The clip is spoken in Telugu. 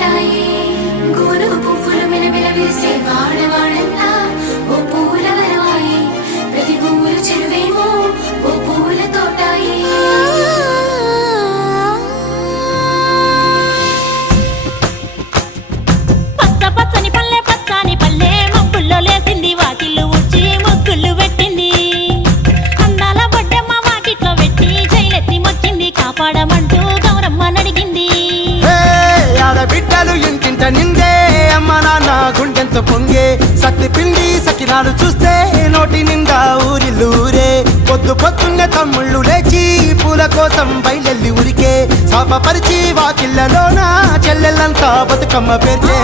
తోటాయి గోను పువ్వులు మిలమిల విరిసే వాడవాడంతా ఓ పూల వరవాయి ప్రతి పువ్వులు చెరువేమో ఓ పూల తోటాయి పచ్చ పచ్చని పల్లె పచ్చని పల్లె మబ్బుల్లో లేసింది వాకిళ్ళు ఊడ్చి ముగ్గులు పెట్టింది అందాల బొడ్డమ్మ వాకిట్లో పెట్టి జైలెత్తి మొక్కింది కాపాడమంటూ గౌరమ్మ నడిగింది ఆడబిడ్డలు ఇంటింట నిందే అమ్మ నాన్న గుండెంతో పొంగే సత్తి పిండి సకినాలు చూస్తే నోటి నిండా ఊరిల్లూరే పొద్దు పొద్దున్నే తమ్ముళ్ళు లేచి పూల కోసం బయలెల్లి ఉరికే శాపపరిచి వాకిళ్ళలోన చెల్లెళ్ళంతా బతుకమ్మ పేర్చే